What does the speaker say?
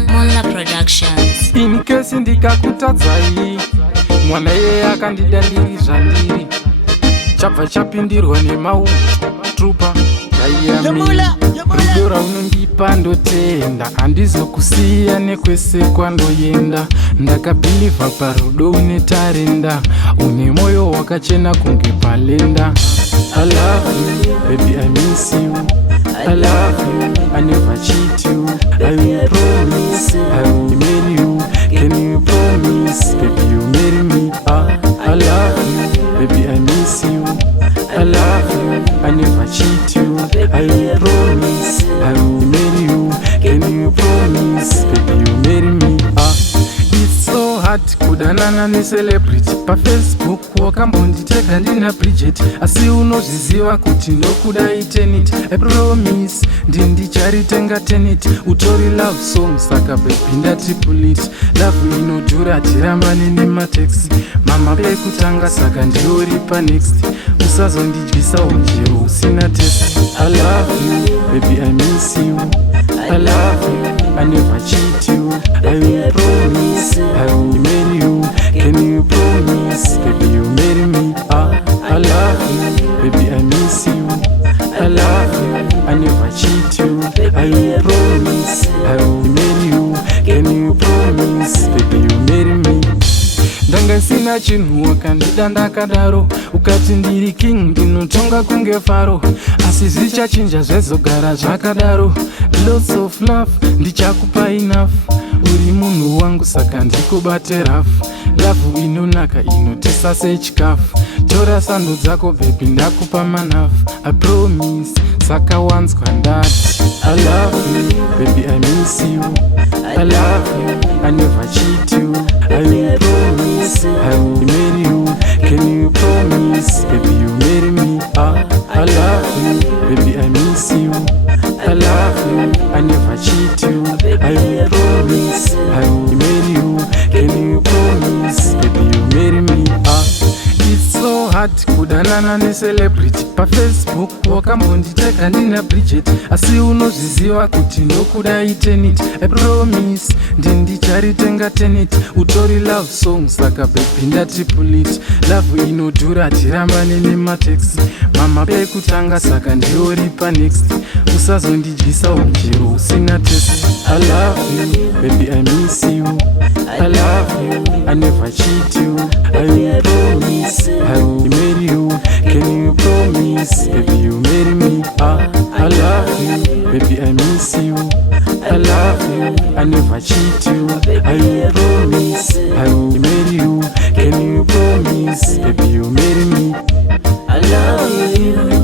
Mula Productions. In case ndikakutadzai, mwana yeye akandida ndiri zvandiri, chabva chapindirwa nemautupa ndaiami rudo raunondipa ndotenda, handizokusiya nekwese kwandoenda, ndakabhilivha parudo une tarenda, une moyo wakachena kunge palenda. I love you, baby, I miss you. I love you, I never cheat you. I will promise, I will marry you. Can you promise, baby, you marry me? I love you, baby, I miss you. I love you, I never cheat you. I will promise, I will marry you. Can you promise, baby, you marry me? It's so hard kudanana necelebrity pa Facebook wakambonditega ndina Bridget, asi unozviziva kuti ndokuda itenit. I promise ndicharitenga tenit, utori love song saka baby ndatipulit. Love inodhura tirambane nemateksi, mama pekutanga saka ndioripa next, usazondidyisa unjero usina test. I love you, baby, I miss you. I love you, I never cheat you. I will promise, I will marry you. Can you promise, baby, you marry me? I love you, baby, I miss you. I love you, I never cheat you. I will promise, I will marry you. Can you promise, baby, you marry me? Ndanga sina chinhu wakandida ndakadaro, ukati ndiri king ndinotonga kunge faro, asi zvichachinja zvezogara zvakadaro. Lots of love ndichakupa enough, uri munhu wangu saka ndikubate rafu. Lavu inonaka inotesa sechikafu, tora sando dzako baby ndakupa manafu. I promise, saka wanzwa ndati I love you, baby, I miss you. I love you, I never cheat you. I will promise, I will marry you. Can you promise, baby, you marry me? I love you, baby, I miss you. I love you, I never cheat you. I will promise, I will marry you. Can you promise, baby, you marry me? It's so hard kudanana necelebrity pa Facebook wakambonditega ndina Bridget, asi unozviziva kuti ndokuda itenit. I promise ndicharitenga tenit, utori love song saka baby ndatipulit. Love inodhura tirambane nemateksi, mama pekutanga saka ndioripa next, usazondidyisa unjero usina test. I love you, baby, I miss you. I love you, I never cheat you. I will promise, I will marry you. Can you promise, baby, you marry me? I love you, baby, I miss you. I love you, I never cheat you. I will promise, I will marry you. Can you promise, baby, you marry me? I love you.